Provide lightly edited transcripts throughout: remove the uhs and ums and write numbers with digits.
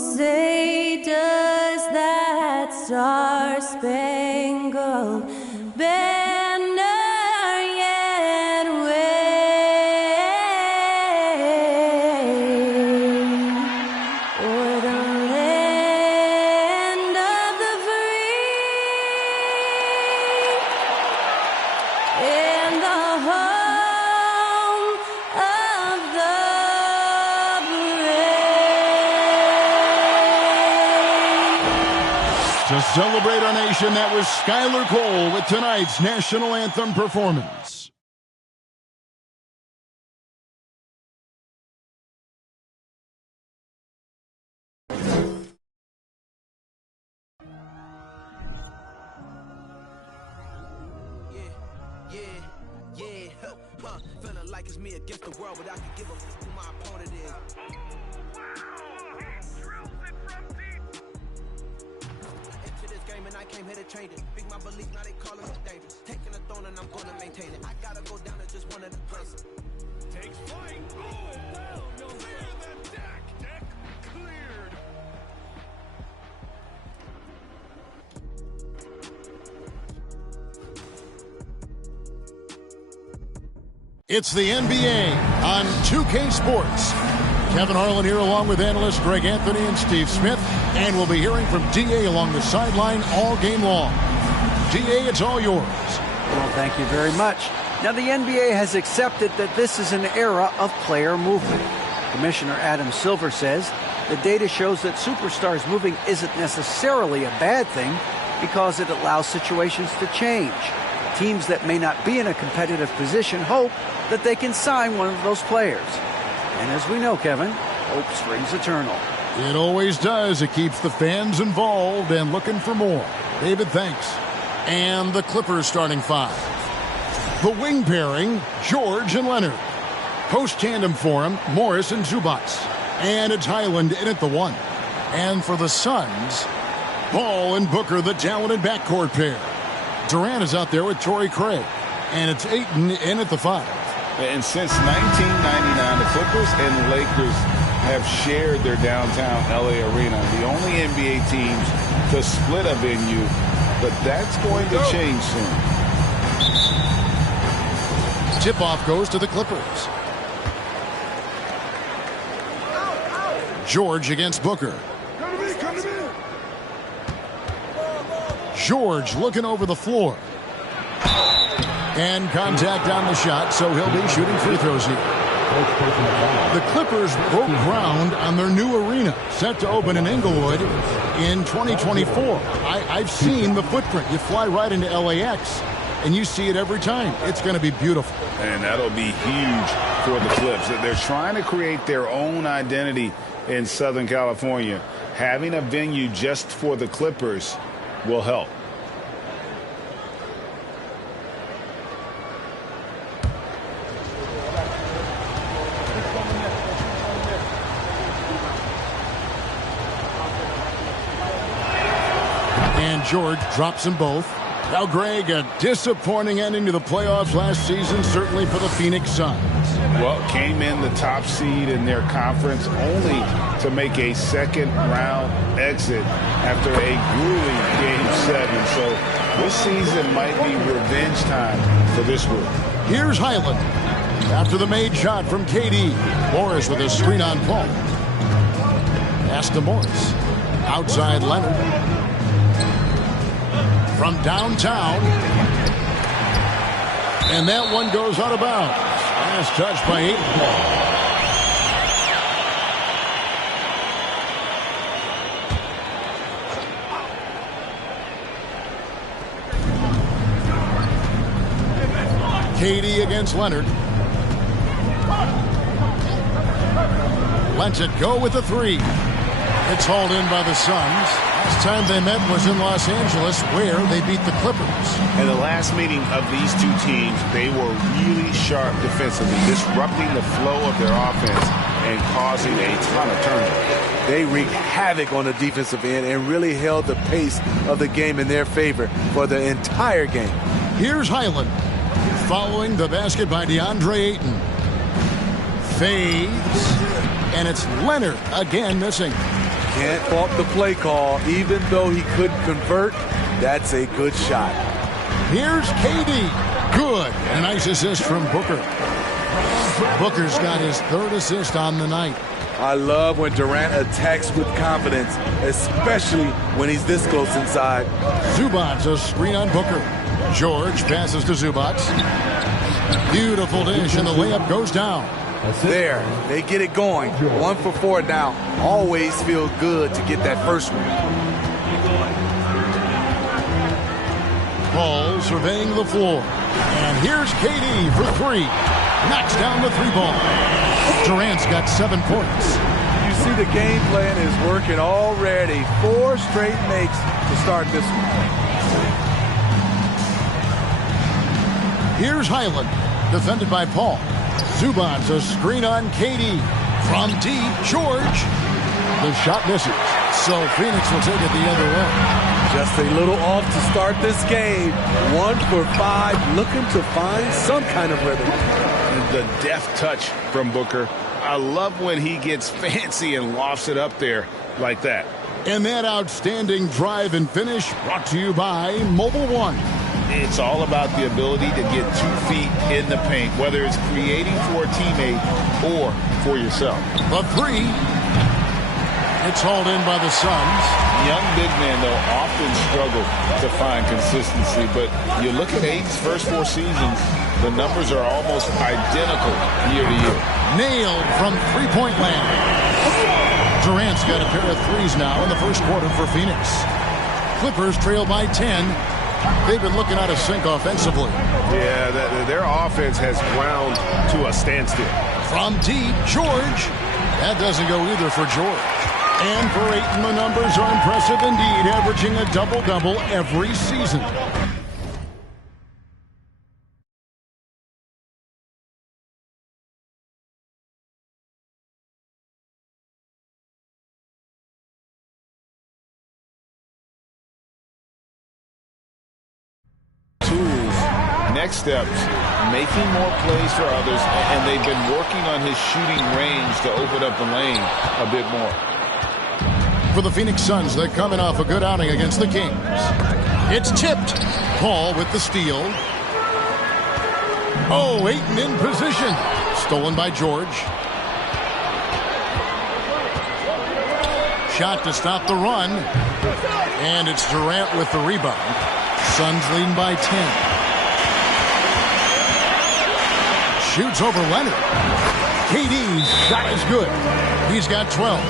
say does that star-spangled banner yet wave o'er the land of the free and the home of the To celebrate our nation, that was Skylar Cole with tonight's national anthem performance. Feeling like it's me against the world, but I can give a fuck who my opponent is. Into this game and I came here to change it. Big my belief, now they calling me dangerous. Taking the throne and I'm gonna maintain it. I gotta go down as just one of the greatest. Takes flight. Oh, down. No, clear the deck. Deck cleared. It's the NBA on 2K Sports. Kevin Harlan here along with analysts Greg Anthony and Steve Smith. And we'll be hearing from D.A. along the sideline all game long. D.A., it's all yours. Well, thank you very much. Now, the NBA has accepted that this is an era of player movement. Commissioner Adam Silver says the data shows that superstars moving isn't necessarily a bad thing because it allows situations to change. Teams that may not be in a competitive position hope that they can sign one of those players. And as we know, Kevin, hope springs eternal. It always does. It keeps the fans involved and looking for more. David, thanks. And the Clippers starting five. The wing pairing, George and Leonard. Post-tandem for him, Morris and Zubats. And it's Highland in at the one. And for the Suns, Ball and Booker, the talented backcourt pair. Durant is out there with Torrey Craig. And it's Ayton in at the five. And since 1999, the Clippers and Lakers have shared their downtown LA arena. The only NBA teams to split a venue, but that's going to change soon. Tip-off goes to the Clippers. George against Booker. George looking over the floor. And contact on the shot, so he'll be shooting free throws here. The Clippers broke ground on their new arena, set to open in Inglewood in 2024. I've seen the footprint. You fly right into LAX, and you see it every time. It's going to be beautiful. And that'll be huge for the Clips. They're trying to create their own identity in Southern California. Having a venue just for the Clippers will help. And George drops them both. Now, Greg, a disappointing ending to the playoffs last season, certainly for the Phoenix Suns. Well, came in the top seed in their conference only to make a second-round exit after a grueling Game 7. So this season might be revenge time for this group. Here's Highland. After the made shot from KD. Morris with a screen on Paul. Pass to Morris. Outside Leonard. From downtown. And that one goes out of bounds. Last touch by Ayton. KD against Leonard. Lets it go with the three. It's hauled in by the Suns. Last time they met was in Los Angeles, where they beat the Clippers. In the last meeting of these two teams, they were really sharp defensively, disrupting the flow of their offense and causing a ton of turnovers. They wreaked havoc on the defensive end and really held the pace of the game in their favor for the entire game. Here's Highland. Following the basket by DeAndre Ayton. Fades. And it's Leonard again missing. Can't fault the play call. Even though he couldn't convert, that's a good shot. Here's KD. Good. A nice assist from Booker. Booker's got his third assist on the night. I love when Durant attacks with confidence, especially when he's this close inside. Zubac's a screen on Booker. George passes to Zubac's. Beautiful dish, and the layup goes down. There, they get it going. 1 for 4 now. Always feel good to get that first one. Paul surveying the floor. And here's KD for 3. Knocks down the 3-ball. Durant's got 7 points. You see the game plan is working already. 4 straight makes to start this one. Here's Highland, defended by Paul. Zubac's a screen on KD. From deep, George. The shot misses. So Pheonix will take it the other way. Just a little off to start this game. 1 for 5, looking to find some kind of rhythm. The deft touch from Booker. I love when he gets fancy and lofts it up there like that. And that outstanding drive and finish brought to you by Mobile One. It's all about the ability to get 2 feet in the paint, whether it's creating for a teammate or for yourself. The 3. It's hauled in by the Suns. Young big men, though, often struggle to find consistency, but you look at Aiden's first 4 seasons, the numbers are almost identical year to year. Nailed from three-point land. Durant's got a pair of threes now in the first quarter for Pheonix. Clippers trail by 10. They've been looking out of sync offensively. Yeah, their offense has ground to a standstill. From deep, George. That doesn't go either for George. And for Ayton, the numbers are impressive indeed, averaging a double-double every season. Next steps, making more plays for others, and they've been working on his shooting range to open up the lane a bit more. For the Phoenix Suns, they're coming off a good outing against the Kings. It's tipped. Paul with the steal. Oh, Ayton in position. Stolen by George. Shot to stop the run. And it's Durant with the rebound. Suns leading by 10. Shoots over Leonard. KD's shot is good. He's got 12.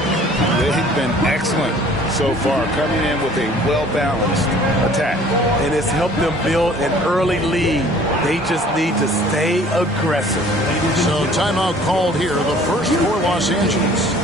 They've been excellent so far, coming in with a well-balanced attack. And it's helped them build an early lead. They just need to stay aggressive. So timeout called here, the first for Los Angeles.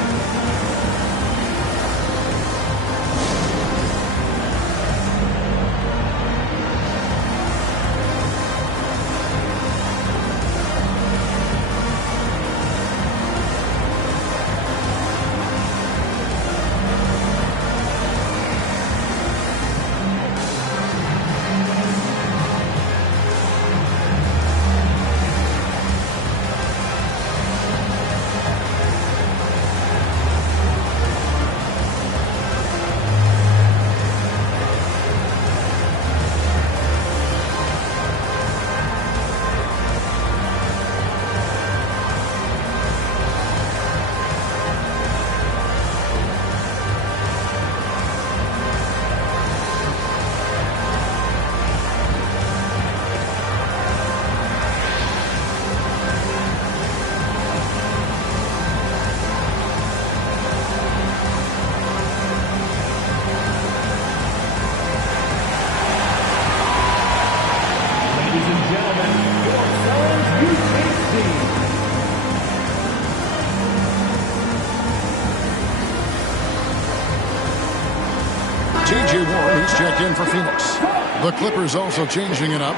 Checked in for Phoenix. The Clippers also changing it up.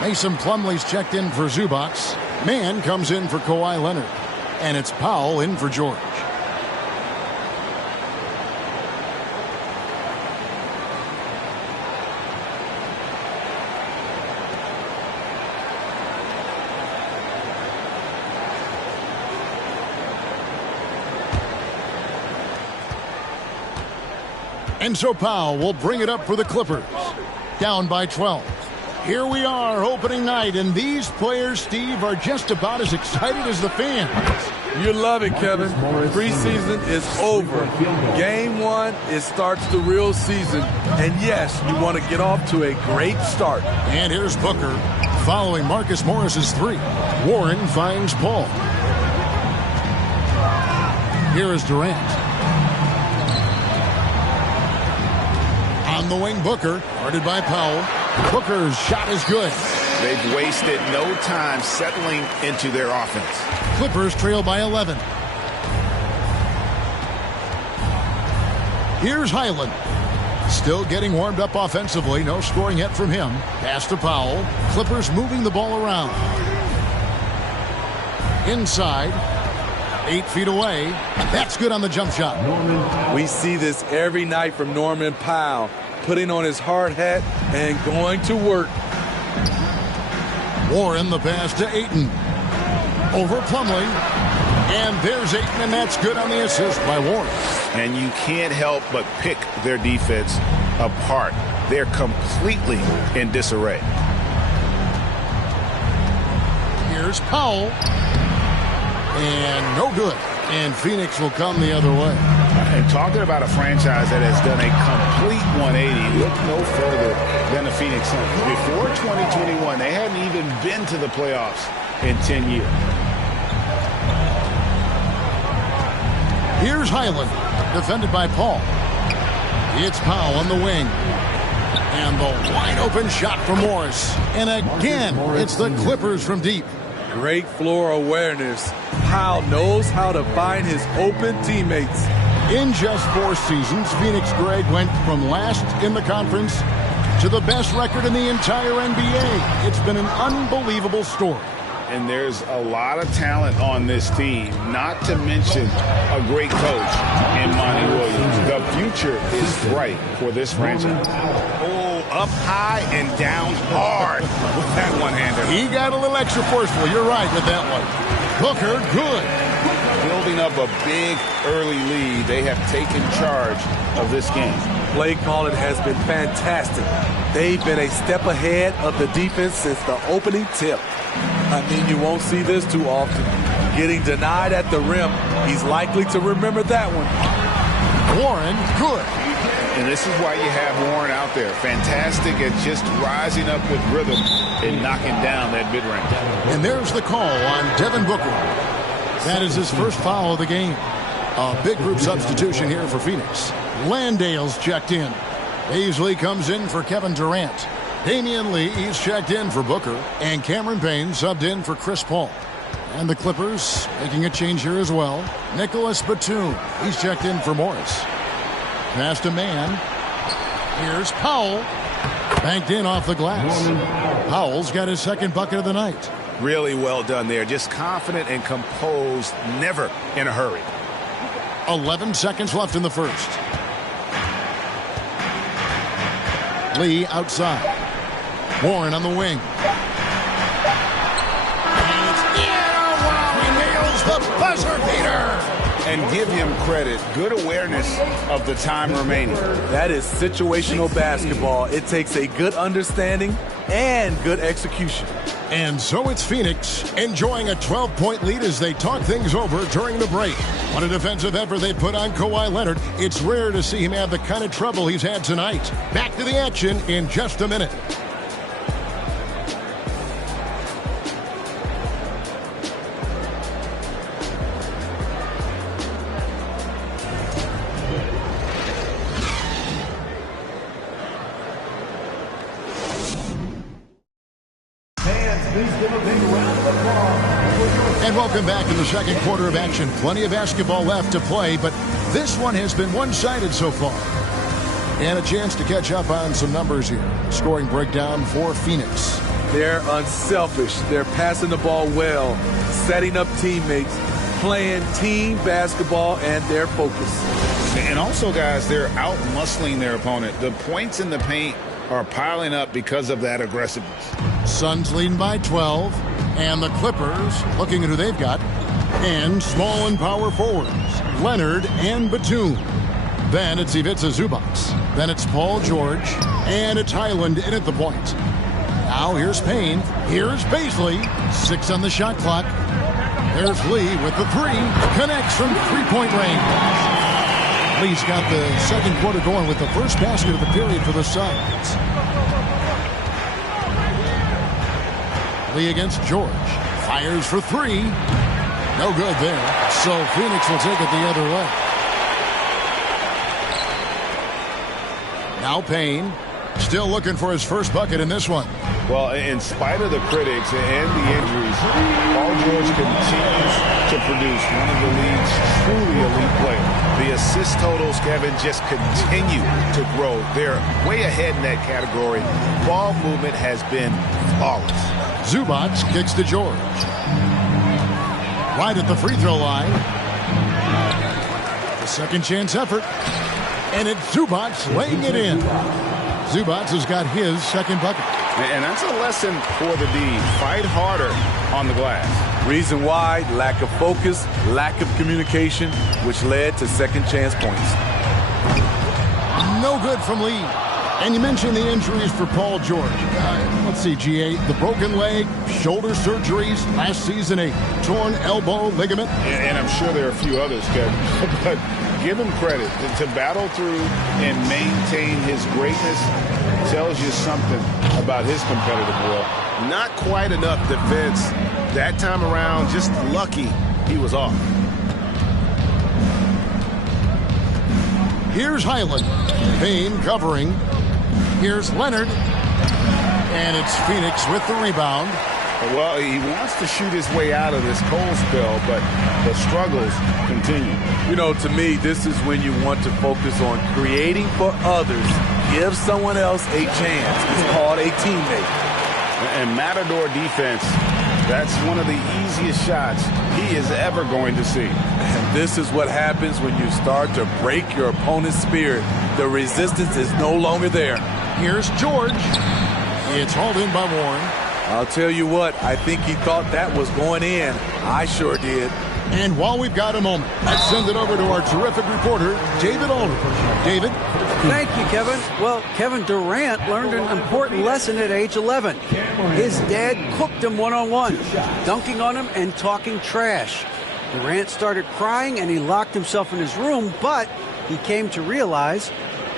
Mason Plumlee's checked in for Zubac's. Mann comes in for Kawhi Leonard. And it's Powell in for George. And so Powell will bring it up for the Clippers. Down by 12. Here we are, opening night, and these players, Steve, are just about as excited as the fans. You love it, Kevin. Preseason is over. Game 1, it starts the real season. And yes, you want to get off to a great start. And here's Booker, following Marcus Morris's 3. Warren finds Paul. Here is Durant. On the wing, Booker, guarded by Powell. Booker's shot is good. They've wasted no time settling into their offense. Clippers trail by 11. Here's Highland. Still getting warmed up offensively. No scoring yet from him. Pass to Powell. Clippers moving the ball around. Inside. 8 feet away. That's good on the jump shot. We see this every night from Norman Powell, putting on his hard hat and going to work. Warren, the pass to Ayton. Over Plumlee. And there's Ayton, and that's good on the assist by Warren. And you can't help but pick their defense apart. They're completely in disarray. Here's Powell. And no good. And Phoenix will come the other way. And talking about a franchise that has done a complete 180, look no further than the Phoenix Suns. Before 2021, they hadn't even been to the playoffs in 10 years. Here's Highland, defended by Paul. It's Powell on the wing. And the wide open shot for Morris. And again, it's the Clippers from deep. Great floor awareness. Powell knows how to find his open teammates. In just 4 seasons, Phoenix Greg went from last in the conference to the best record in the entire NBA. It's been an unbelievable story. And there's a lot of talent on this team, not to mention a great coach in Monty Williams. The future is bright for this franchise. Oh, up high and down hard with that one-hander. He got a little extra forceful. You're right with that one. Booker, good. Building up a big early lead, they have taken charge of this game. Play calling has been fantastic. They've been a step ahead of the defense since the opening tip. I mean, you won't see this too often. Getting denied at the rim, he's likely to remember that one. Warren, good. And this is why you have Warren out there. Fantastic at just rising up with rhythm and knocking down that mid-range. And there's the call on Devin Booker. That is his first foul of the game. A big group substitution here for Phoenix. Landale's checked in. Paisley comes in for Kevin Durant. Damian Lee, he's checked in for Booker. And Cameron Payne subbed in for Chris Paul. And the Clippers making a change here as well. Nicholas Batum, he's checked in for Morris. Pass to Mann. Here's Powell. Banked in off the glass. Powell's got his second bucket of the night. Really well done there. Just confident and composed, never in a hurry. 11 seconds left in the first. Lee outside. Warren on the wing. And it's in. Wow, he nails the buzzer beater. And give him credit. Good awareness of the time remaining. That is situational basketball. It takes a good understanding and good execution. And so it's Phoenix enjoying a 12-point lead as they talk things over during the break. What a defensive effort they put on Kawhi Leonard. It's rare to see him have the kind of trouble he's had tonight. Back to the action in just a minute. And welcome back to the second quarter of action. Plenty of basketball left to play, but this one has been one-sided so far. And a chance to catch up on some numbers here. Scoring breakdown for Phoenix. They're unselfish. They're passing the ball well, setting up teammates, playing team basketball, and they're focused. And also, guys, they're out-muscling their opponent. The points in the paint are piling up because of that aggressiveness. Suns leading by 12. And the Clippers looking at who they've got. And small and power forwards, Leonard and Batum. Then it's Ivica Zubac. Then it's Paul George. And it's Highland in at the point. Now here's Payne. Here's Baisley. 6 on the shot clock. There's Lee with the 3. Connects from three-point range. Lee's got the second quarter going with the first basket of the period for the Suns. Lee against George. Fires for 3. No good there. So Pheonix will take it the other way. Now Payne. Still looking for his first bucket in this one. Well, in spite of the critics and the injuries, Paul George continues to produce one of the league's truly elite players. The assist totals, Kevin, just continue to grow. They're way ahead in that category. Ball movement has been flawless. Zubac kicks to George. Right at the free throw line. The second chance effort. And it's Zubac laying it in. Zubac has got his second bucket. And that's a lesson for the D. Fight harder on the glass. Reason why, lack of focus, lack of communication, which led to second chance points. No good from Lee. And you mentioned the injuries for Paul George. Let's see, GA, the broken leg, shoulder surgeries, last season a torn elbow ligament. And I'm sure there are a few others, Kevin. But give him credit. To battle through and maintain his greatness tells you something about his competitive will. Not quite enough defense that time around. Just lucky he was off. Here's Highland. Payne covering. Here's Leonard. And it's Pheonix with the rebound. Well, he wants to shoot his way out of this cold spell, but the struggles continue. You know, to me, this is when you want to focus on creating for others. Give someone else a chance. It's called a teammate. And Matador defense, that's one of the easiest shots he is ever going to see. And this is what happens when you start to break your opponent's spirit. The resistance is no longer there. Here's George. It's hauled in by Warren. I'll tell you what, I think he thought that was going in. I sure did. And while we've got a moment, let's send it over to our terrific reporter, David Aldridge. David? Thank you, Kevin. Well, Kevin Durant learned an important lesson at age 11. His dad cooked him one-on-one, dunking on him and talking trash. Durant started crying and he locked himself in his room, but he came to realize,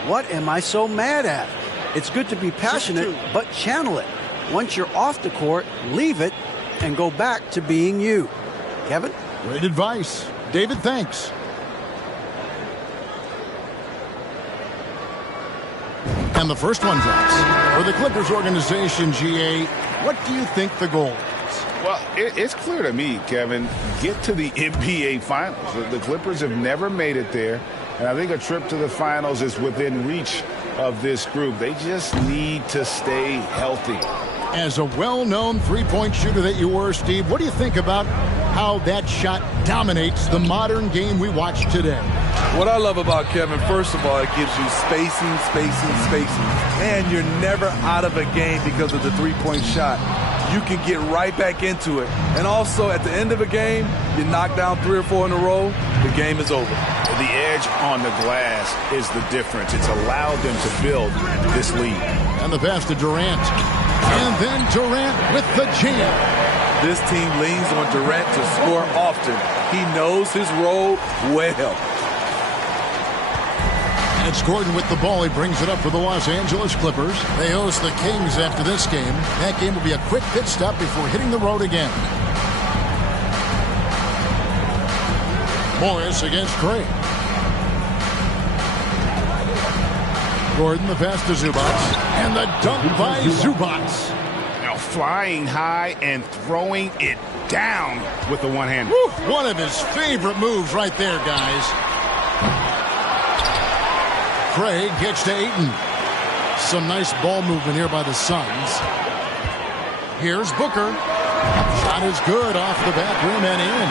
what am I so mad at? It's good to be passionate, but channel it. Once you're off the court, leave it and go back to being you. Kevin? Great advice. David, thanks. And the first one drops. For the Clippers organization, GA, what do you think the goal is? Well, it's clear to me, Kevin, get to the NBA Finals. The Clippers have never made it there, and I think a trip to the Finals is within reach of this group. They just need to stay healthy. As a well-known three-point shooter that you were, Steve, what do you think about how that shot dominates the modern game we watch today? What I love about Kevin, first of all, it gives you spacing. And you're never out of a game because of the three-point shot. You can get right back into it. And also, at the end of a game, you knock down 3 or 4 in a row, the game is over. The edge on the glass is the difference. It's allowed them to build this lead. And the pass to Durant. And then Durant with the jam. This team leans on Durant to score often. He knows his role well. And it's Gordon with the ball. He brings it up for the Los Angeles Clippers. They host the Kings after this game. That game will be a quick pit stop before hitting the road again. Morris against Craig. Gordon, the pass to Zubac. And the dunk by Zubac. Now flying high and throwing it down with the one-hander. One of his favorite moves right there, guys. Craig gets to Ayton. Some nice ball movement here by the Suns. Here's Booker. Shot is good off the back rim and in.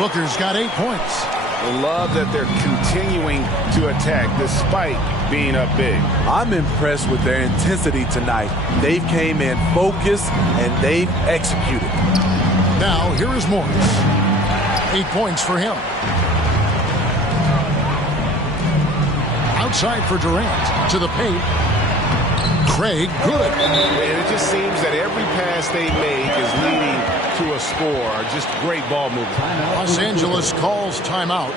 Booker's got 8 points. I love that they're continuing to attack despite being up big. I'm impressed with their intensity tonight. They've came in focused and they've executed. Now here is Morris. 8 points for him. outside for Durant. To the paint. Craig, good. And it just seems that every pass they make is leading to a score. Just great ball movement. Los Angeles calls timeout.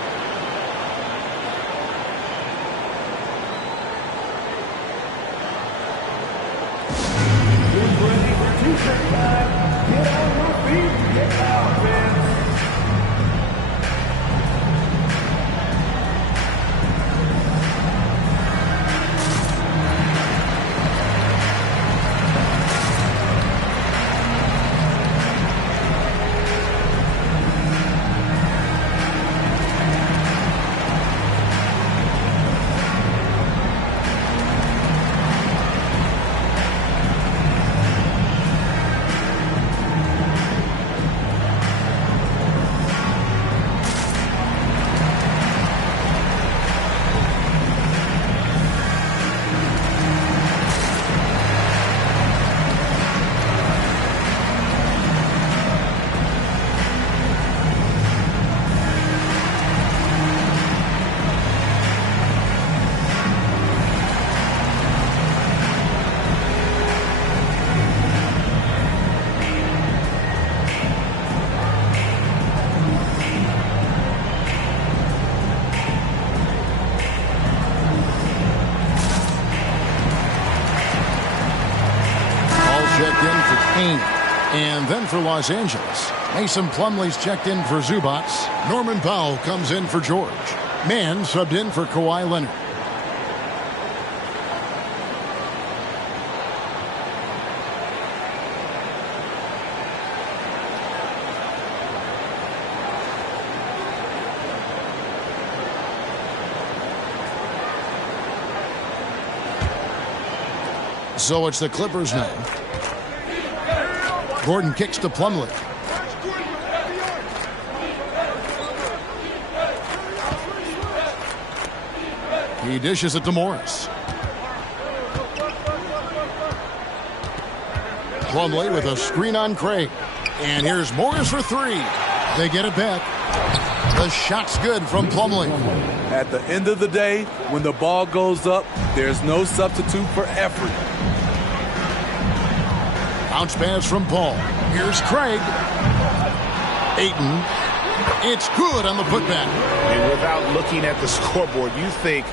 Checked in for Kane. And then for Los Angeles, Mason Plumlee's checked in for Zubats. Norman Powell comes in for George. Mann subbed in for Kawhi Leonard. So it's the Clippers now. Gordon kicks to Plumlee. He dishes it to Morris. Plumlee with a screen on Craig. And here's Morris for three. They get it back. The shot's good from Plumlee. At the end of the day, when the ball goes up, there's no substitute for effort. Bounce pass from Paul. Here's Craig. Ayton. It's good on the putback. And without looking at the scoreboard, you think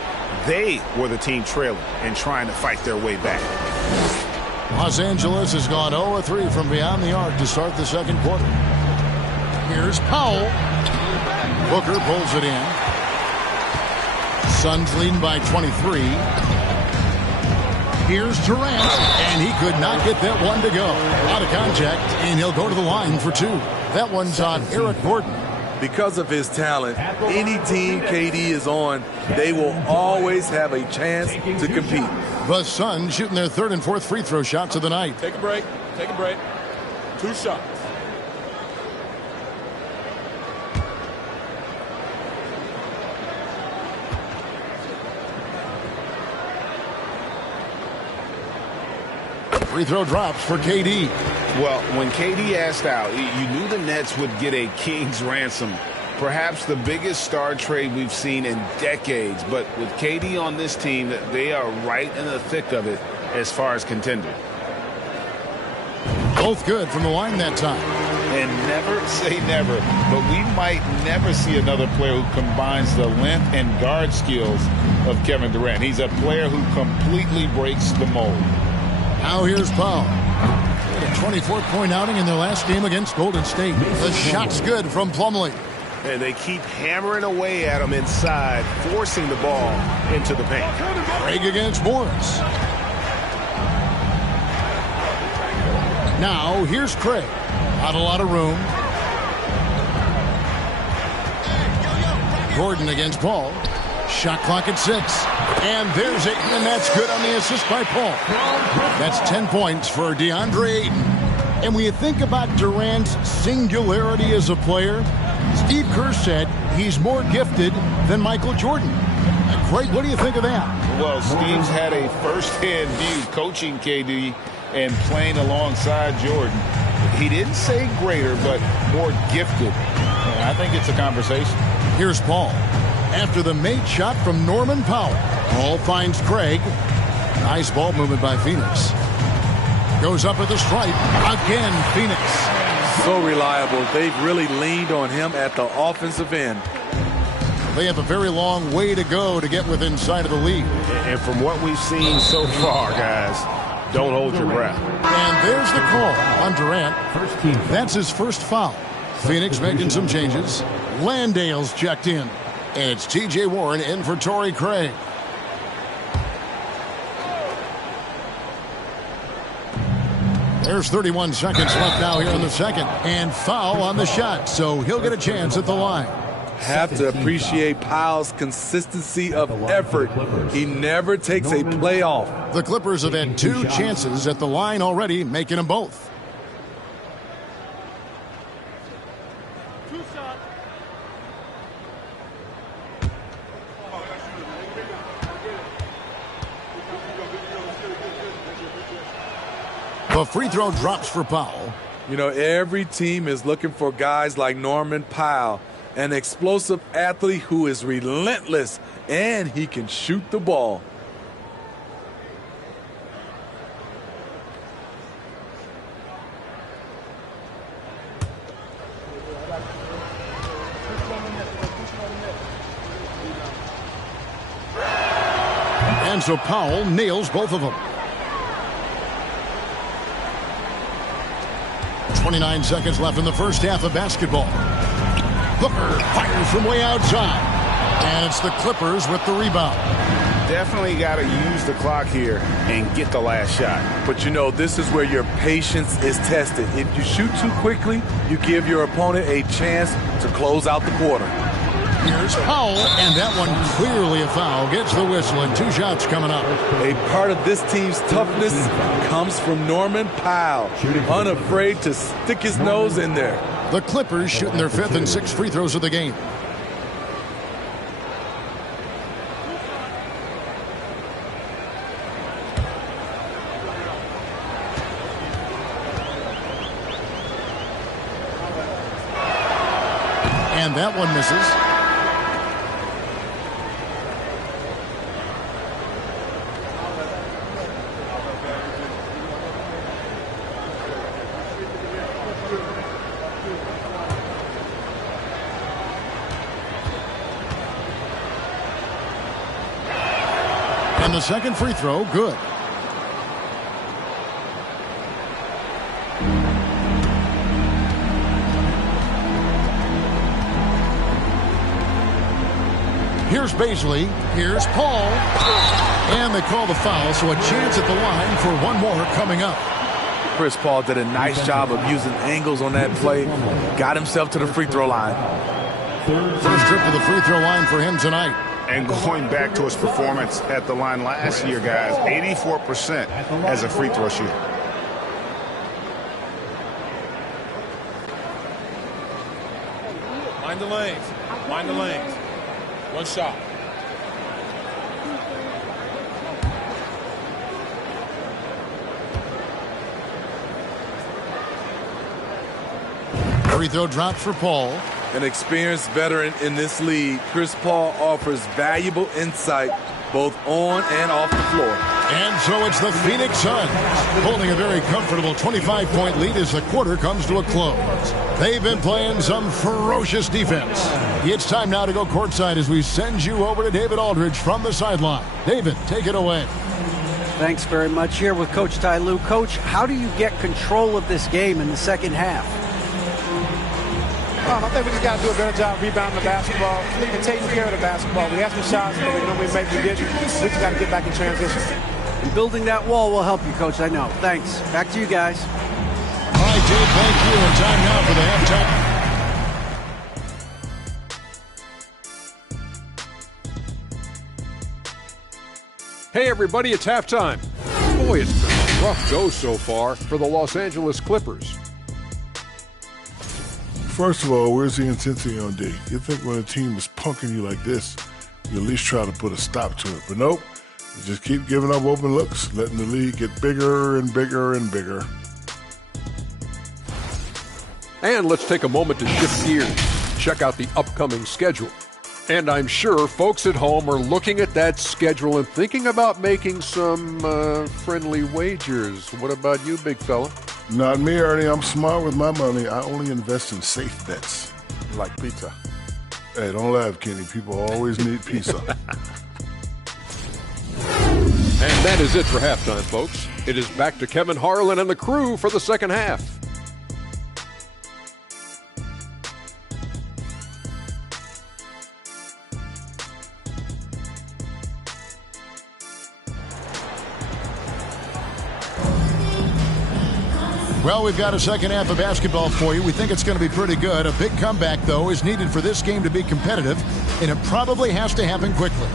they were the team trailing and trying to fight their way back. Los Angeles has gone 0-3 from beyond the arc to start the second quarter. Here's Powell. Booker pulls it in. Suns leading by 23. Here's Durant, and he could not get that one to go. Out of contact, and he'll go to the line for two. That one's on Eric Gordon. Because of his talent, any team KD is on, they will always have a chance to compete. The Suns shooting their third and fourth free throw shots of the night. Take a break. Take a break. 2 shots. Free throw drops for KD. Well, when KD asked out, you knew the Nets would get a king's ransom. Perhaps the biggest star trade we've seen in decades. But with KD on this team, they are right in the thick of it as far as contender. Both good from the line that time. And never say never, but we might never see another player who combines the length and guard skills of Kevin Durant. He's a player who completely breaks the mold. Now here's Powell. A 24-point outing in their last game against Golden State. The shot's good from Plumlee. And they keep hammering away at him inside, forcing the ball into the paint. Craig against Morris. Now here's Craig. Not a lot of room. Gordon against Paul. Shot clock at 6. And there's Ayton, and that's good on the assist by Paul. That's 10 points for DeAndre Ayton. And when you think about Durant's singularity as a player, Steve Kerr said he's more gifted than Michael Jordan. Craig, what do you think of that? Well, Steve's had a first-hand view coaching KD and playing alongside Jordan. He didn't say greater, but more gifted. And I think it's a conversation. Here's Paul. after the made shot from Norman Powell. Ball finds Craig. Nice ball movement by Pheonix. Goes up at the stripe. Again, Pheonix. So reliable. They've really leaned on him at the offensive end. They have a very long way to go to get within sight of the lead. And from what we've seen so far, guys, don't hold your breath. And there's the call on Durant. That's his first foul. Pheonix making some changes. Landale's checked in. And it's T.J. Warren in for Torrey Craig. There's 31 seconds left now here in the second. And foul on the shot, so he'll get a chance at the line. Have to appreciate Powell's consistency of effort. He never takes a play off. The Clippers have had 2 chances at the line already, making them both. The free throw drops for Powell. You know, every team is looking for guys like Norman Powell, an explosive athlete who is relentless, and he can shoot the ball. And so Powell nails both of them. 29 seconds left in the first half of basketball. Booker fires from way outside. And it's the Clippers with the rebound. Definitely got to use the clock here and get the last shot. But you know, this is where your patience is tested. If you shoot too quickly, you give your opponent a chance to close out the quarter. Here's Powell, and that one clearly a foul. Gets the whistle, and 2 shots coming up. A part of this team's toughness comes from Norman Powell, unafraid to stick his nose in there. The Clippers shooting their 5th and 6th free throws of the game. And that one misses. And the second free throw, good. Here's Baisley. Here's Paul. And they call the foul, so a chance at the line for one more coming up. Chris Paul did a nice job of using angles on that play. Got himself to the free throw line. First trip to the free throw line for him tonight. And going back to his performance at the line last year, guys, 84% as a free throw shooter. Mind the lanes. Mind the lanes. One shot. Free throw drops for Paul. An experienced veteran in this league, Chris Paul offers valuable insight both on and off the floor. And so it's the Pheonix Suns holding a very comfortable 25-point lead as the quarter comes to a close. They've been playing some ferocious defense. It's time now to go courtside as we send you over to David Aldridge from the sideline. David, take it away. Thanks very much. Here with Coach Ty Lue. Coach, how do you get control of this game in the second half? I think we just got to do a better job rebounding the basketball and taking care of the basketball. We have some shots that we normally make, we didn't. We just got to get back in transition. And building that wall will help you, Coach, I know. Thanks. Back to you guys. All right, Dave, thank you. And time now for the halftime. Hey, everybody, it's halftime. Boy, it's been a rough go so far for the Los Angeles Clippers. First of all, where's the intensity on D? You think when a team is punking you like this, you at least try to put a stop to it. But nope, you just keep giving up open looks, letting the lead get bigger and bigger and bigger. And let's take a moment to shift gears. Check out the upcoming schedule. And I'm sure folks at home are looking at that schedule and thinking about making some friendly wagers. What about you, big fella? Not me, Ernie. I'm smart with my money. I only invest in safe bets. Like pizza. Hey, don't laugh, Kenny. People always need pizza. And that is it for halftime, folks. It is back to Kevin Harlan and the crew for the second half. Well, we've got a second half of basketball for you. We think it's going to be pretty good. A big comeback, though, is needed for this game to be competitive, and it probably has to happen quickly.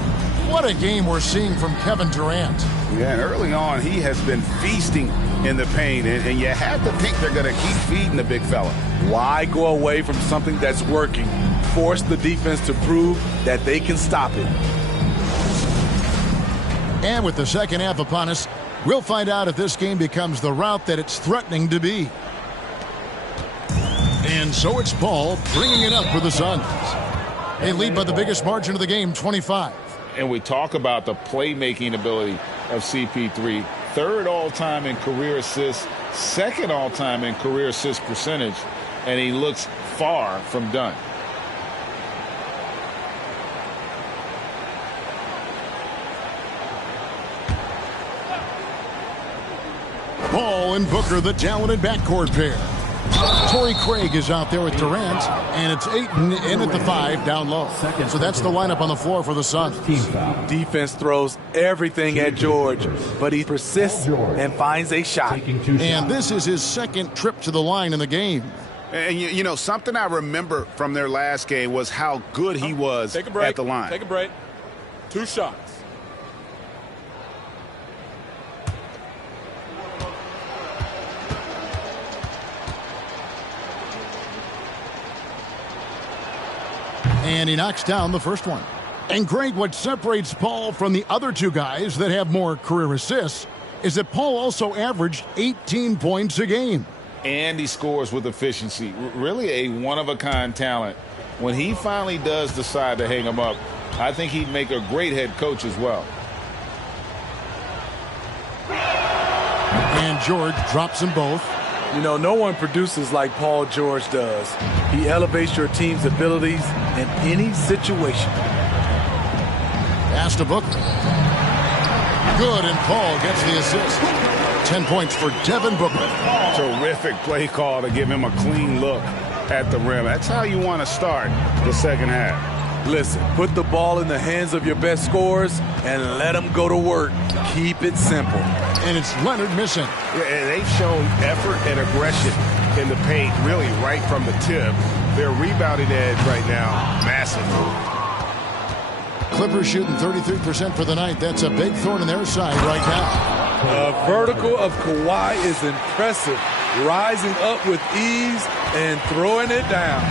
What a game we're seeing from Kevin Durant. Yeah, and early on, he has been feasting in the paint, and you have to think they're going to keep feeding the big fella. Why go away from something that's working? Force the defense to prove that they can stop it. And with the second half upon us, we'll find out if this game becomes the route that it's threatening to be. And so it's Paul bringing it up for the Suns. They lead by the biggest margin of the game, 25. And we talk about the playmaking ability of CP3. Third all-time in career assists, second all-time in career assist percentage, and he looks far from done. Paul and Booker, the talented backcourt pair. Torrey Craig is out there with Durant, and it's Ayton in at the 5 down low. So that's the lineup on the floor for the Suns. Defense throws everything at George, but he persists and finds a shot. And this is his second trip to the line in the game. And, you know, something I remember from their last game was how good he was Take a break. at the line. Take a break. 2 shots. And he knocks down the first one. And Greg, what separates Paul from the other two guys that have more career assists is that Paul also averaged 18 points a game. And he scores with efficiency. Really a one-of-a-kind talent. When he finally does decide to hang him up, I think he'd make a great head coach as well. And George drops them both. You know, no one produces like Paul George does. He elevates your team's abilities in any situation. Pass to Booker. Good, and Paul gets the assist. 10 points for Devin Booker. Terrific play call to give him a clean look at the rim. That's how you want to start the second half. Listen, put the ball in the hands of your best scorers and let them go to work. Keep it simple. And it's Leonard missing. Yeah, they've shown effort and aggression in the paint, really right from the tip. Their rebounding edge right now, massive. Clippers shooting 33% for the night. That's a big thorn in their side right now. The vertical of Kawhi is impressive. Rising up with ease and throwing it down.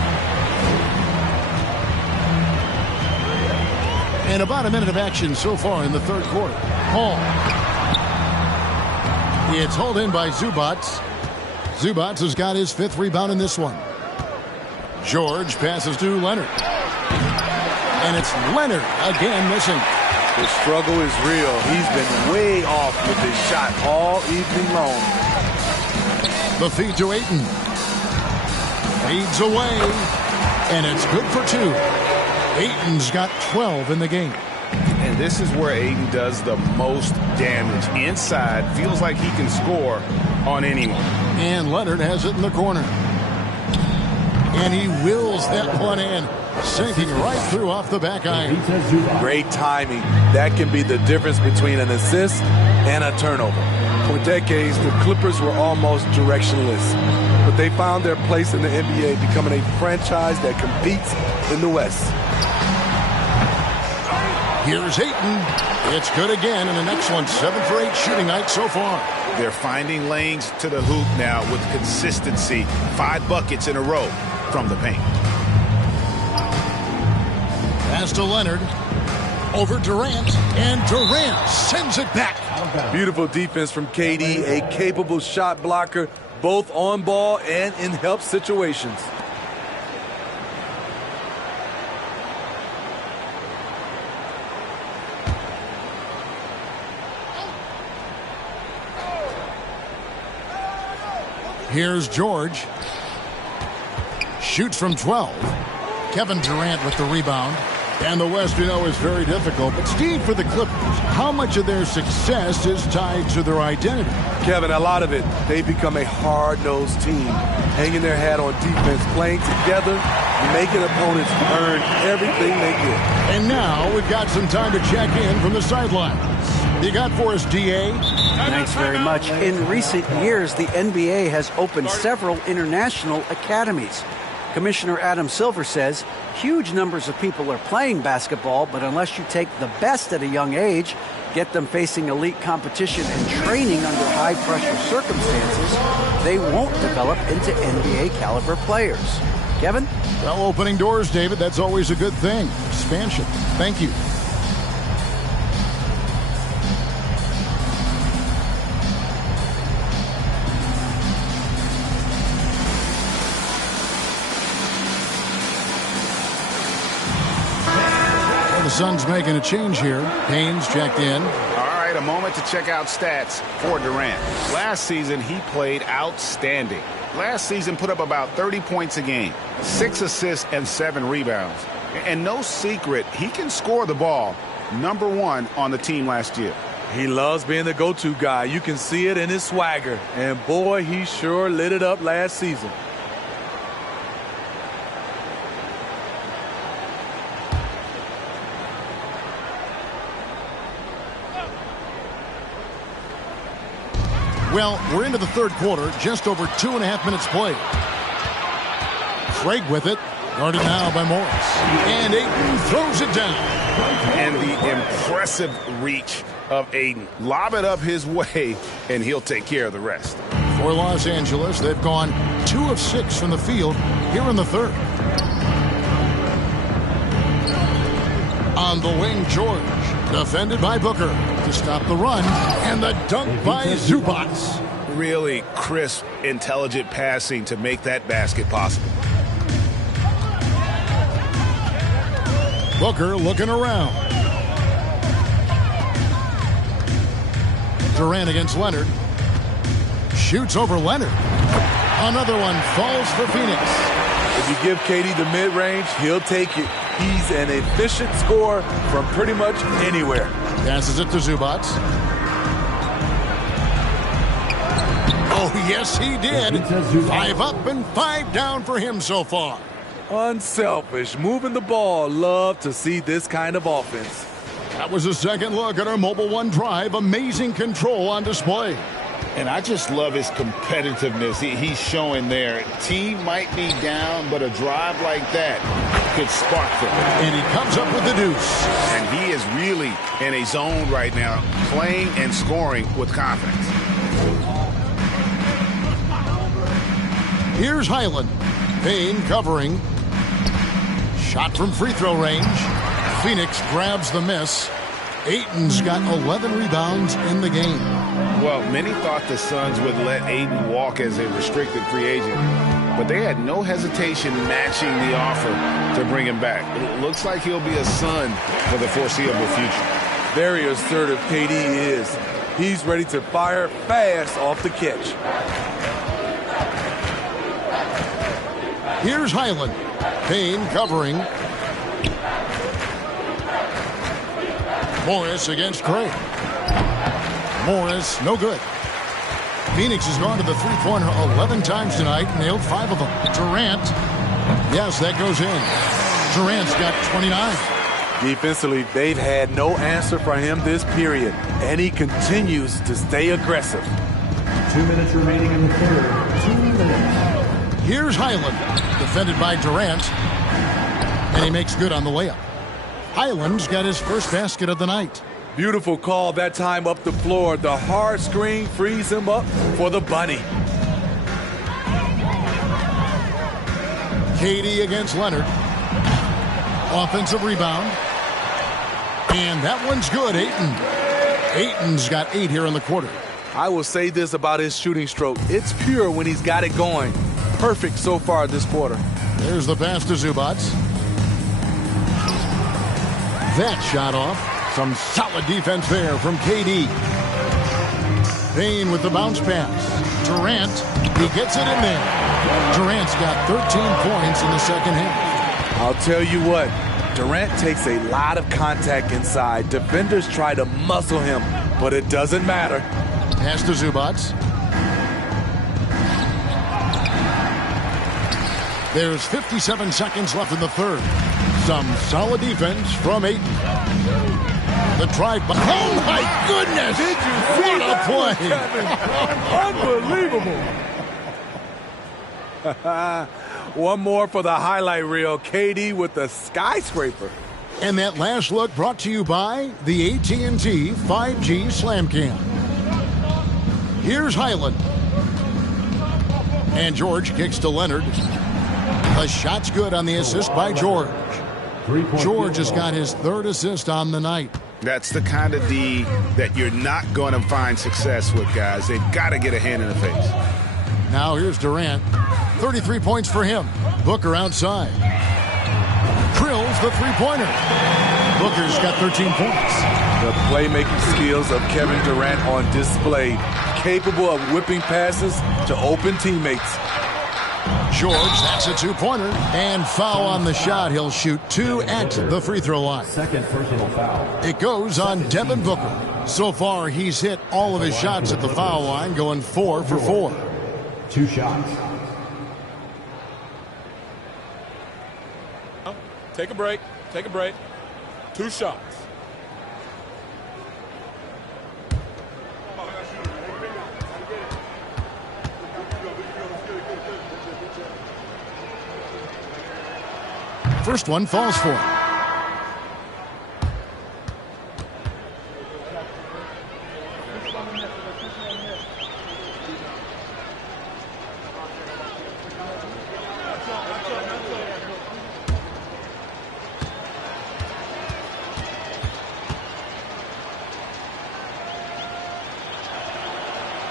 And about a minute of action so far in the third quarter. Paul. It's hauled in by Zubac. Zubac has got his 5th rebound in this one. George passes to Leonard. And it's Leonard again missing. The struggle is real. He's been way off with his shot all evening long. The feed to Ayton. Fades away. And it's good for 2. Ayton's got 12 in the game. And this is where Ayton does the most damage. Inside, feels like he can score on anyone. And Leonard has it in the corner. And he wills that one in, sinking right through off the back iron. Great timing. That can be the difference between an assist and a turnover. For decades, the Clippers were almost directionless. But they found their place in the NBA, becoming a franchise that competes in the West. Here's Ayton. It's good again, and an excellent 7 for 8 shooting night so far. They're finding lanes to the hoop now with consistency. 5 buckets in a row from the paint. Pass to Leonard. Over Durant, and Durant sends it back. Beautiful defense from KD, a capable shot blocker, both on ball and in help situations. Here's George. Shoots from 12. Kevin Durant with the rebound. And the West, we know, is very difficult. But, Steve, for the Clippers, how much of their success is tied to their identity? Kevin, a lot of it. They've become a hard-nosed team, hanging their hat on defense, playing together, making opponents earn everything they get. And now we've got some time to check in from the sidelines. You got for us, D.A.? Thanks very much. In recent years, the NBA has opened several international academies. Commissioner Adam Silver says huge numbers of people are playing basketball, but unless you take the best at a young age, get them facing elite competition and training under high-pressure circumstances, they won't develop into NBA-caliber players. Kevin? Well, opening doors, David, that's always a good thing. Expansion. Thank you. The Suns making a change here. Payne's checked in. All right, a moment to check out stats for Durant. Last season, he played outstanding. Last season put up about 30 points a game, 6 assists and 7 rebounds. And no secret, he can score the ball. Number 1 on the team last year. He loves being the go-to guy. You can see it in his swagger. And boy, he sure lit it up last season. Well, we're into the third quarter, just over 2.5 minutes played. Craig with it, guarded now by Morris. And Ayton throws it down. And the impressive reach of Ayton. Lob it up his way, and he'll take care of the rest. For Los Angeles, they've gone 2 of 6 from the field here in the third. On the wing, George. Defended by Booker to stop the run. And the dunk by Zubac. Really crisp, intelligent passing to make that basket possible. Booker looking around. Durant against Leonard. Shoots over Leonard. Another one falls for Pheonix. If you give KD the mid-range, he'll take it. He's an efficient scorer from pretty much anywhere. Passes it to Zubac. Oh, yes, he did. 5 up and 5 down for him so far. Unselfish, moving the ball. Love to see this kind of offense. That was a second look at our Mobile One drive. Amazing control on display. And I just love his competitiveness he's showing there. Team might be down, but a drive like that could spark them. And he comes up with the deuce. And he is really in a zone right now, playing and scoring with confidence. Here's Highland. Payne covering. Shot from free throw range. Pheonix grabs the miss. Ayton's got 11 rebounds in the game. Well, many thought the Suns would let Ayton walk as a restricted free agent, but they had no hesitation matching the offer to bring him back. It looks like he'll be a Sun for the foreseeable future. Very assertive KD is. He's ready to fire fast off the catch. Here's Highland. Payne covering. Morris against Craig. Morris, no good. Pheonix has gone to the three-pointer 11 times tonight, nailed 5 of them. Durant, yes, that goes in. Durant's got 29. Defensively, they've had no answer for him this period, and he continues to stay aggressive. 2 minutes remaining in the third. 2 minutes. Here's Highland, defended by Durant, and he makes good on the layup. Highland's got his first basket of the night. Beautiful call that time up the floor. The hard screen frees him up for the bunny. KD against Leonard. Offensive rebound. And that one's good, Ayton. Ayton's got 8 here in the quarter. I will say this about his shooting stroke. It's pure when he's got it going. Perfect so far this quarter. There's the pass to Zubac. That shot off. Some solid defense there from KD. Payne with the bounce pass. Durant, he gets it in there. Durant's got 13 points in the second half. I'll tell you what, Durant takes a lot of contact inside. Defenders try to muscle him, but it doesn't matter. Pass to Zubats. There's 57 seconds left in the third. Some solid defense from Ayton. The drive by. Oh my goodness! Did you see what a play? Unbelievable. One more for the highlight reel. KD with the skyscraper. And that last look brought to you by the AT&T 5G Slam Cam. Here's Highland. And George kicks to Leonard. The shot's good on the assist by George. George has got his third assist on the night. That's the kind of D that you're not going to find success with, guys. They've got to get a hand in the face. Now here's Durant. 33 points for him. Booker outside. Drills the three-pointer. Booker's got 13 points. The playmaking skills of Kevin Durant on display. Capable of whipping passes to open teammates. George, that's a two-pointer. And foul on the shot. He'll shoot 2 at the free throw line. Second personal foul. It goes on Devin Booker. So far, he's hit all of his shots at the foul line, going 4 for 4. 2 shots. Take a break. Take a break. 2 shots. First one falls for him.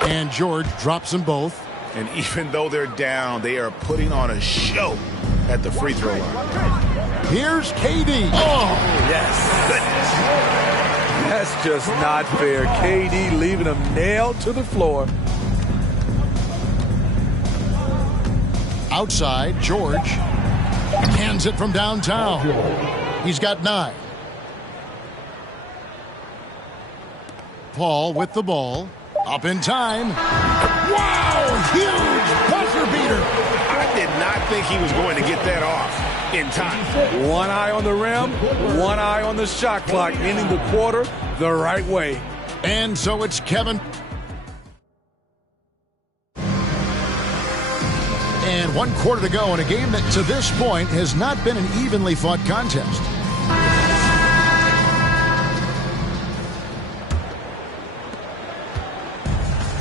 And George drops them both. And even though they're down, they are putting on a show at the free throw line. Here's KD. Oh, yes. That's just not fair. KD leaving him nailed to the floor. Outside, George hands it from downtown. He's got 9. Paul with the ball. Up in time. Wow! Huge buzzer beater. I did not think he was going to get that off in time. One eye on the rim, one eye on the shot clock, ending the quarter the right way. And so it's Kevin. And 1 quarter to go in a game that to this point has not been an evenly fought contest.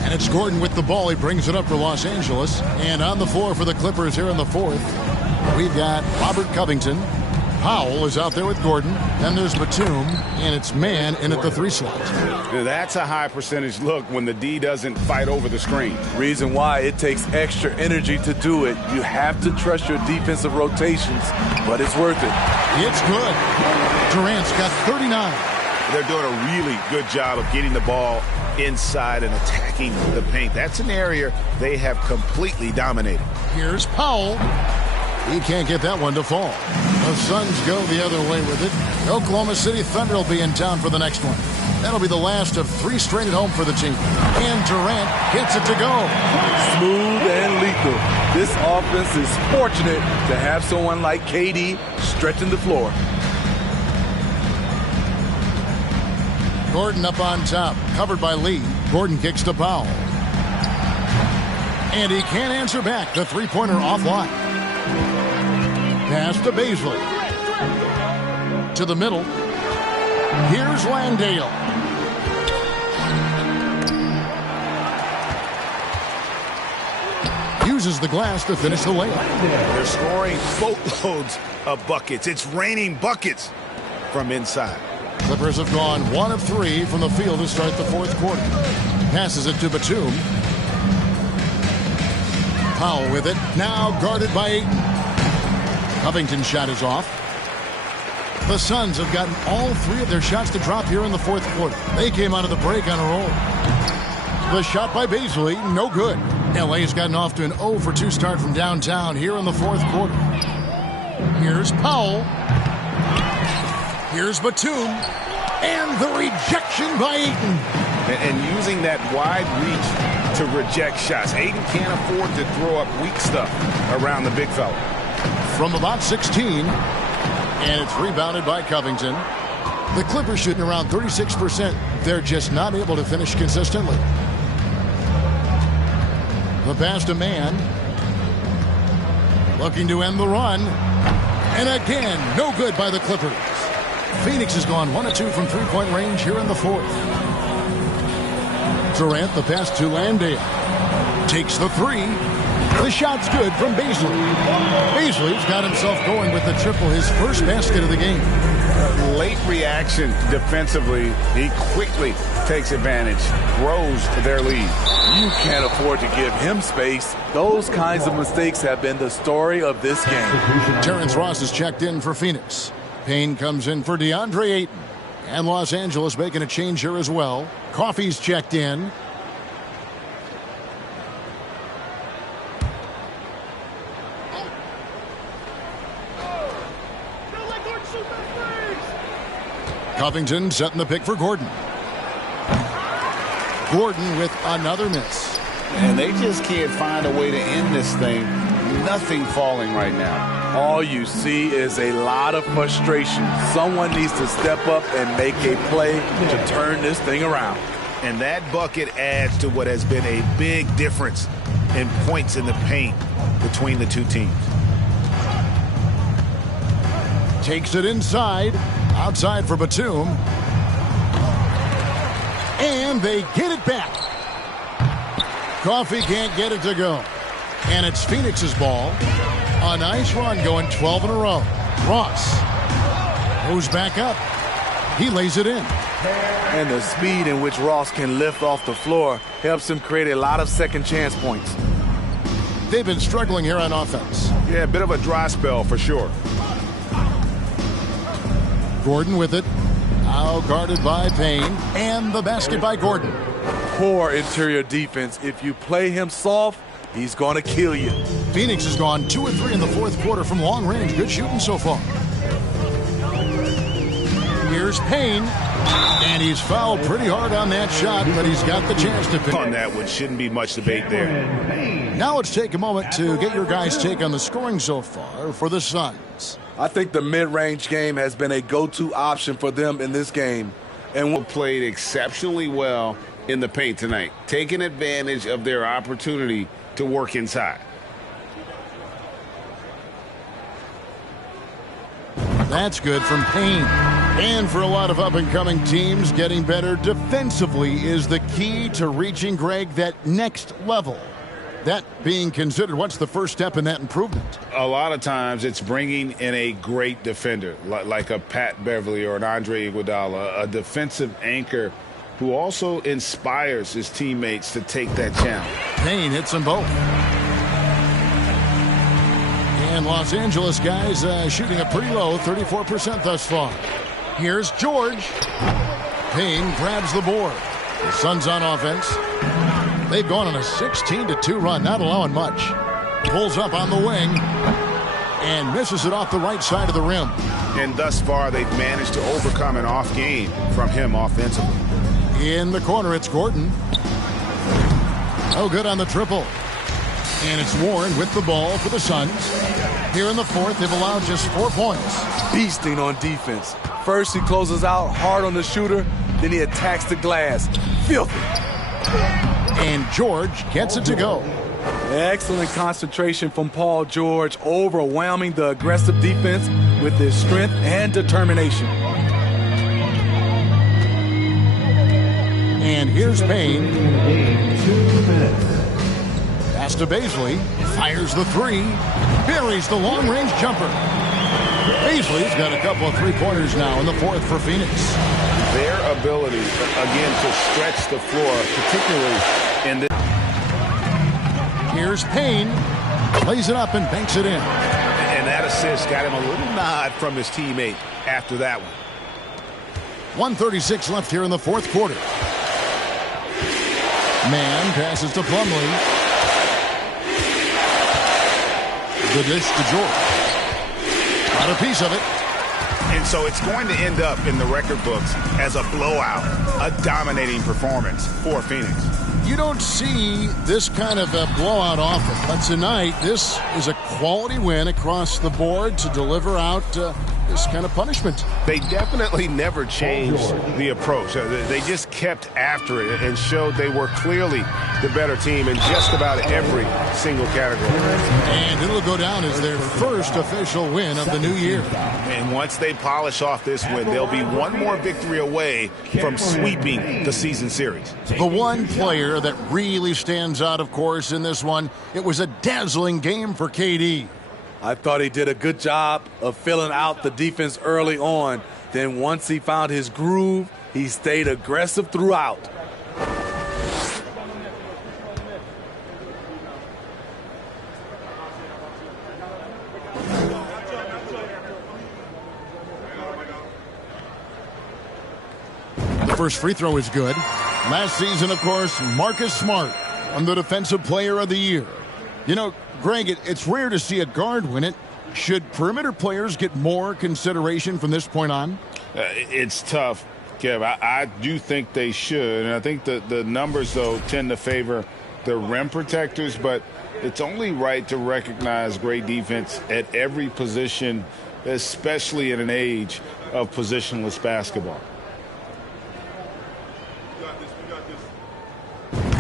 And it's Gordon with the ball. He brings it up for Los Angeles. And on the floor for the Clippers here in the fourth, we've got Robert Covington. Powell is out there with Gordon. Then there's Batum, and it's man in at the 3 slot. That's a high percentage look when the D doesn't fight over the screen. Reason why it takes extra energy to do it. You have to trust your defensive rotations, but it's worth it. It's good. Durant's got 39. They're doing a really good job of getting the ball inside and attacking the paint. That's an area they have completely dominated. Here's Powell. He can't get that one to fall. The Suns go the other way with it. Oklahoma City Thunder will be in town for the next one. That'll be the last of 3 straight at home for the team. And Durant gets it to go. Smooth and lethal. This offense is fortunate to have someone like KD stretching the floor. Gordon up on top, covered by Lee. Gordon kicks to Powell. And he can't answer back. The three-pointer offline. Pass to Baisley. To the middle. Here's Landale. Uses the glass to finish the layup. They're scoring boatloads of buckets. It's raining buckets from inside. Clippers have gone 1 of 3 from the field to start the fourth quarter. Passes it to Batum. Powell with it. Now guarded by Ayton. Covington's shot is off. The Suns have gotten all 3 of their shots to drop here in the fourth quarter. They came out of the break on a roll. The shot by Baisley, no good. LA's gotten off to an 0 for 2 start from downtown here in the fourth quarter. Here's Powell. Here's Batum. And the rejection by Ayton. And using that wide reach to reject shots. Ayton can't afford to throw up weak stuff around the big fella. From about 16. And it's rebounded by Covington. The Clippers shooting around 36%. They're just not able to finish consistently. The pass to Mann. Looking to end the run. And again, no good by the Clippers. Phoenix has gone 1 of 2 from three-point range here in the fourth. Durant, the pass to Landale. Takes the three. The shot's good from Beasley. Beasley's got himself going with the triple, his first basket of the game. Late reaction defensively. He quickly takes advantage, grows their lead. You can't afford to give him space. Those kinds of mistakes have been the story of this game. Terrence Ross is checked in for Phoenix. Payne comes in for DeAndre Ayton. And Los Angeles making a change here as well. Coffey's checked in. Covington setting the pick for Gordon. Gordon with another miss. And they just can't find a way to end this thing. Nothing falling right now. All you see is a lot of frustration. Someone needs to step up and make a play to turn this thing around. And that bucket adds to what has been a big difference in points in the paint between the two teams. Takes it inside. Outside for Batum. And they get it back. Coffey can't get it to go. And it's Phoenix's ball. A nice run going 12 in a row. Ross goes back up. He lays it in. And the speed in which Ross can lift off the floor helps him create a lot of second chance points. They've been struggling here on offense. Yeah, a bit of a dry spell for sure. Gordon with it. Now guarded by Payne. And the basket by Gordon. Poor interior defense. If you play him soft, he's going to kill you. Phoenix has gone 2 of 3 in the fourth quarter from long range. Good shooting so far. Here's Payne. And he's fouled pretty hard on that shot, but he's got the chance to pick. On that one, shouldn't be much debate there. Now let's take a moment to get your guys' take on the scoring so far for the Suns. I think the mid-range game has been a go-to option for them in this game. And played exceptionally well in the paint tonight, taking advantage of their opportunity to work inside. That's good from Payne. And for a lot of up-and-coming teams, getting better defensively is the key to reaching, Greg, that next level. That being considered, what's the first step in that improvement? A lot of times it's bringing in a great defender, like a Pat Beverly or an Andre Iguodala, a defensive anchor who also inspires his teammates to take that challenge. Payne hits them both. And Los Angeles guys shooting a pretty low 34% thus far. Here's George. Payne grabs the board. The Suns on offense. They've gone on a 16-2 run, not allowing much. Pulls up on the wing and misses it off the right side of the rim. And thus far, they've managed to overcome an off game from him offensively. In the corner, it's Gordon. Oh, good on the triple. And it's Warren with the ball for the Suns. Here in the fourth, they've allowed just 4 points. Beasting on defense. First, he closes out hard on the shooter, then he attacks the glass. Filthy. And George gets it to go. Excellent concentration from Paul George, overwhelming the aggressive defense with his strength and determination. And here's Payne. 2 minutes. Pass to Beasley. Fires the three. Buries the long-range jumper. Beasley's got a couple of three-pointers now in the fourth for Phoenix. Their ability, again, to stretch the floor, particularly in this. Here's Payne. Plays it up and banks it in. And that assist got him a little nod from his teammate after that one. 1:36 left here in the fourth quarter. Mann passes to Plumlee. The dish to George. Got a piece of it. And so it's going to end up in the record books as a blowout, a dominating performance for Pheonix. You don't see this kind of a blowout often, but tonight this is a quality win across the board to deliver out this kind of punishment. They definitely never changed the approach. They just kept after it and showed they were clearly the better team in just about every single category. And it'll go down as their first official win of the new year. And once they polish off this win, they'll be one more victory away from sweeping the season series. The one player that really stands out, of course, in this one, it was a dazzling game for KD. I thought he did a good job of filling out the defense early on. Then once he found his groove, he stayed aggressive throughout. The first free throw is good. Last season, of course, Marcus Smart won the Defensive Player of the Year. You know, Greg, it's rare to see a guard win it. Should perimeter players get more consideration from this point on? It's tough, Kev. I do think they should. And I think the numbers, though, tend to favor the rim protectors. But it's only right to recognize great defense at every position, especially in an age of positionless basketball.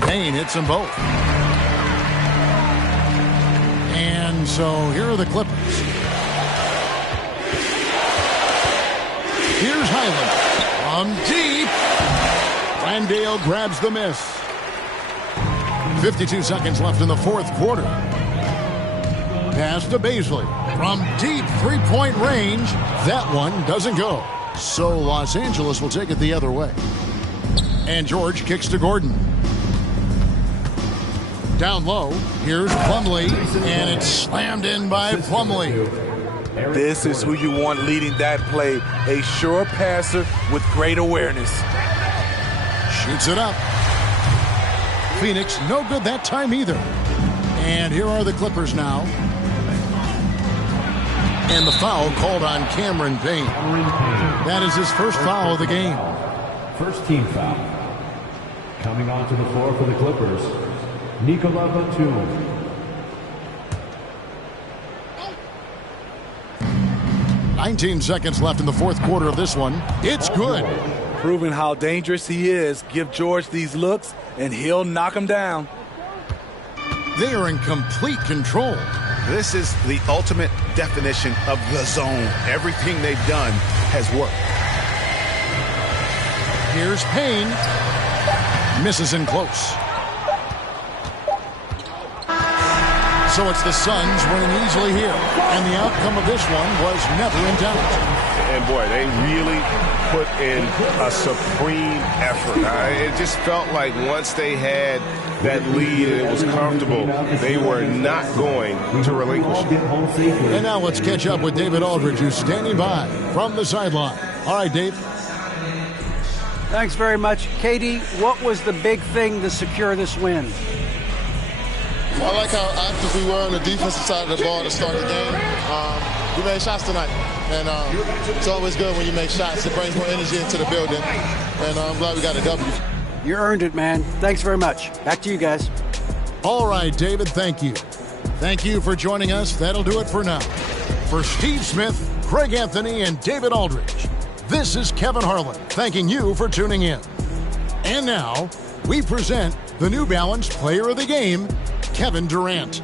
Payne hits them both. And so here are the Clippers. Here's Highland from deep. Landale grabs the miss. 52 seconds left in the fourth quarter. Pass to Baisley from deep three-point range. That one doesn't go. So Los Angeles will take it the other way. And George kicks to Gordon. Down low, here's Plumlee, and it's slammed in by Plumlee. This is who you want leading that play, a sure passer with great awareness. Shoots it up. Pheonix, no good that time either. And here are the Clippers now. And the foul called on Cameron Payne. That is his first foul of the game. First team foul. Coming onto the floor for the Clippers, Nikola Batum. "19 seconds left in the fourth quarter of this one. It's good. Proving how dangerous he is. Give George these looks, and he'll knock him down. They are in complete control. This is the ultimate definition of the zone. Everything they've done has worked. Here's Payne. Misses in close. So it's the Suns winning easily here. And the outcome of this one was never in doubt. And boy, they really put in a supreme effort. It just felt like once they had that lead and it was comfortable, they were not going to relinquish it. And now let's catch up with David Aldridge, who's standing by from the sideline. All right, Dave. Thanks very much. Katie, what was the big thing to secure this win? Well, I like how active we were on the defensive side of the ball to start the game. We made shots tonight, and it's always good when you make shots. It brings more energy into the building, and I'm glad we got a W. You earned it, man. Thanks very much. Back to you guys. All right, David, thank you. Thank you for joining us. That'll do it for now. For Steve Smith, Craig Anthony, and David Aldridge, this is Kevin Harlan thanking you for tuning in. And now, we present the New Balance Player of the Game, Kevin Durant.